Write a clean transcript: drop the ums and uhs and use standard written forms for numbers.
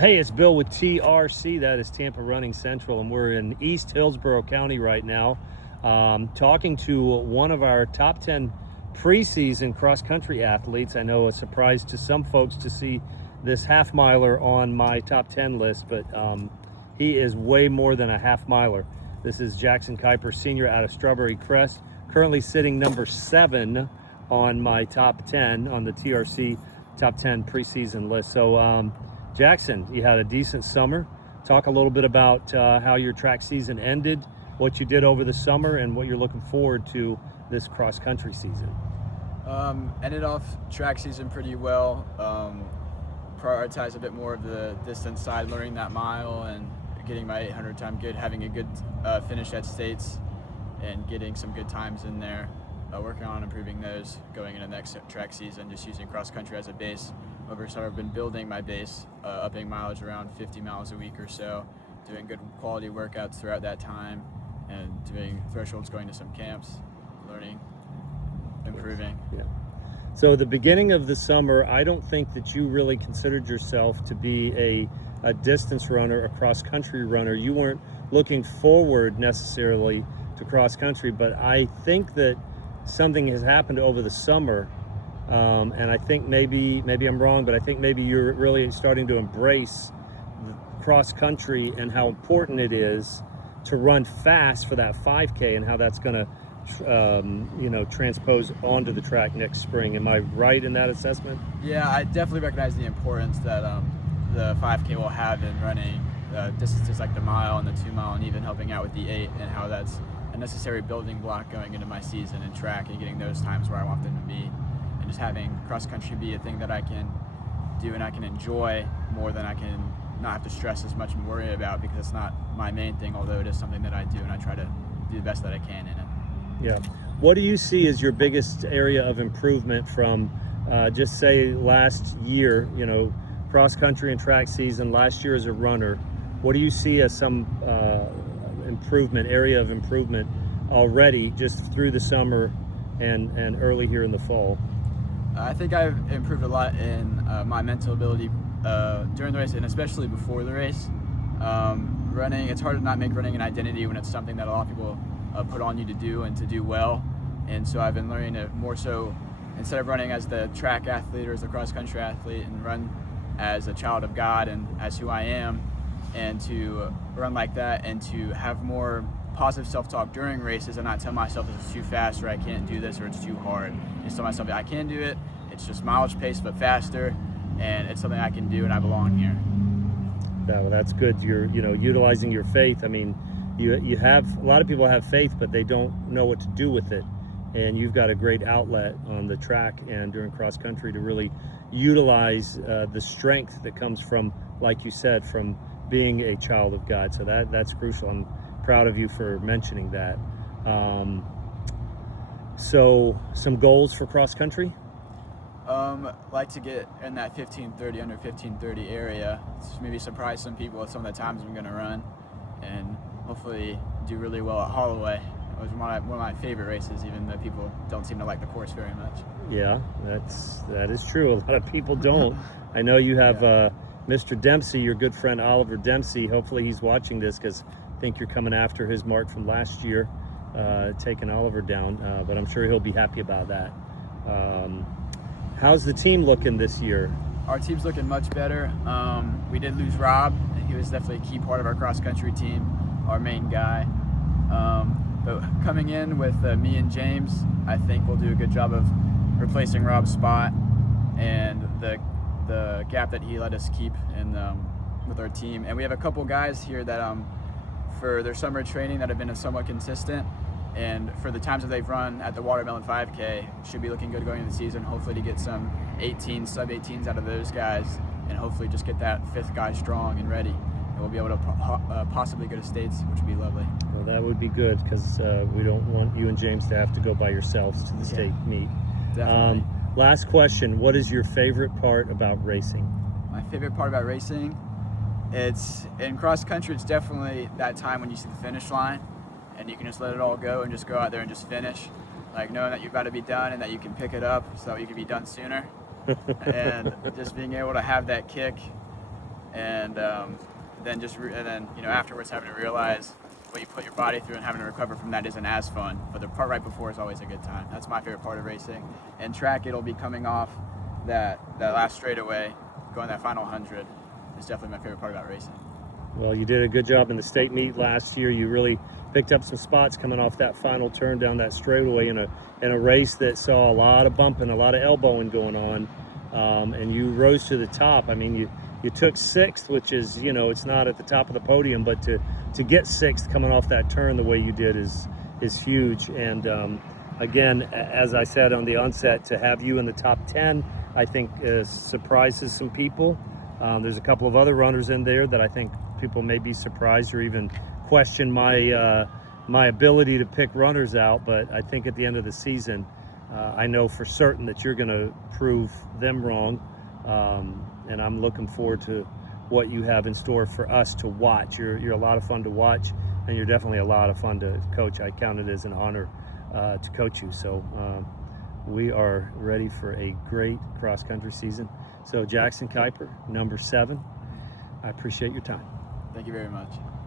Hey, it's Bill with TRC, that is Tampa Running Central, and we're in East Hillsborough County right now, talking to one of our top 10 preseason cross-country athletes. I know a surprise to some folks to see this half-miler on my top 10 list, but he is way more than a half-miler. This is Jaxon Kiper, senior out of Strawberry Crest, currently sitting number 7 on my top 10 on the TRC top 10 preseason list. So, Jaxon, you had a decent summer. Talk a little bit about how your track season ended, what you did over the summer, and what you're looking forward to this cross-country season. Ended off track season pretty well. Prioritized a bit more of the distance side, learning that mile and getting my 800 time good, having a good finish at States and getting some good times in there. Working on improving those going into the next track season, just using cross-country as a base. Over summer, I've been building my base, upping mileage around 50 miles a week or so, doing good quality workouts throughout that time, and doing thresholds, going to some camps, learning, improving. Yeah. So the beginning of the summer, I don't think that you really considered yourself to be a distance runner, a cross-country runner. You weren't looking forward necessarily to cross-country, but I think that something has happened over the summer. And I think maybe I'm wrong, but I think maybe you're really starting to embrace cross country and how important it is to run fast for that 5K and how that's going to, transpose onto the track next spring. Am I right in that assessment? Yeah, I definitely recognize the importance that the 5K will have in running distances like the mile and the 2 mile, and even helping out with the 8, and how that's a necessary building block going into my season and track and getting those times where I want them to be. Just having cross-country be a thing that I can do and I can enjoy more than I can not have to stress as much and worry about, because it's not my main thing, although it is something that I do and I try to do the best that I can in it. Yeah. What do you see as your biggest area of improvement from just say last year, cross-country and track season, last year as a runner? What do you see as some area of improvement already just through the summer and early here in the fall? I think I've improved a lot in my mental ability during the race, and especially before the race. Running, it's hard to not make running an identity when it's something that a lot of people put on you to do and to do well. And so I've been learning to more so, instead of running as the track athlete or as the cross-country athlete, and run as a child of God and as who I am, and to run like that and to have more positive self-talk during races and not tell myself it's too fast or I can't do this or it's too hard. Just tell myself I can do it. It's just mileage pace but faster, and it's something I can do and I belong here. Yeah, well, that's good. You're utilizing your faith. I mean, you have a lot of people have faith, but they don't know what to do with it. And you've got a great outlet on the track and during cross country to really utilize the strength that comes from, like you said, from being a child of God. So that's crucial. I'm proud of you for mentioning that. So some goals for cross country? Like to get in that 15:30, under 15:30 area. Maybe surprise some people with some of the times I'm going to run, and hopefully do really well at Holloway. It was one of my favorite races, even though people don't seem to like the course very much. Yeah, that is true. A lot of people don't. I know you have Mr. Dempsey, your good friend Oliver Dempsey. Hopefully he's watching this, because I think you're coming after his mark from last year, taking Oliver down, but I'm sure he'll be happy about that. How's the team looking this year? Our team's looking much better. We did lose Rob. He was definitely a key part of our cross-country team, our main guy. But coming in with me and James, I think we'll do a good job of replacing Rob's spot and the gap that he let us keep in with our team. And we have a couple guys here that for their summer training that have been somewhat consistent, and for the times that they've run at the Watermelon 5K, should be looking good going into the season. Hopefully to get some 18s, sub-18s out of those guys, and hopefully just get that 5th guy strong and ready. And we'll be able to possibly go to States, which would be lovely. Well, that would be good, because we don't want you and James to have to go by yourselves to the state meet. Definitely. Last question, what is your favorite part about racing? My favorite part about racing, it's in cross country, it's definitely that time when you see the finish line and you can just let it all go and just go out there and just finish. Like knowing that you've got to be done and that you can pick it up so that you can be done sooner. And just being able to have that kick and then afterwards having to realize what you put your body through and having to recover from that isn't as fun. But the part right before is always a good time. That's my favorite part of racing. And track, it'll be coming off that last straightaway, going that final 100 is definitely my favorite part about racing. Well, you did a good job in the state meet last year. You really picked up some spots coming off that final turn down that straightaway in a race that saw a lot of bumping, a lot of elbowing going on, and you rose to the top. I mean, you took 6th, which is, it's not at the top of the podium, but to get 6th coming off that turn the way you did is huge. And again, as I said on the onset, to have you in the top 10, I think surprises some people. There's a couple of other runners in there that I think people may be surprised or even question my ability to pick runners out. But I think at the end of the season, I know for certain that you're going to prove them wrong. And I'm looking forward to what you have in store for us to watch. You're a lot of fun to watch, and you're definitely a lot of fun to coach. I count it as an honor to coach you. So we are ready for a great cross-country season. So Jaxon Kiper, number 7, I appreciate your time. Thank you very much.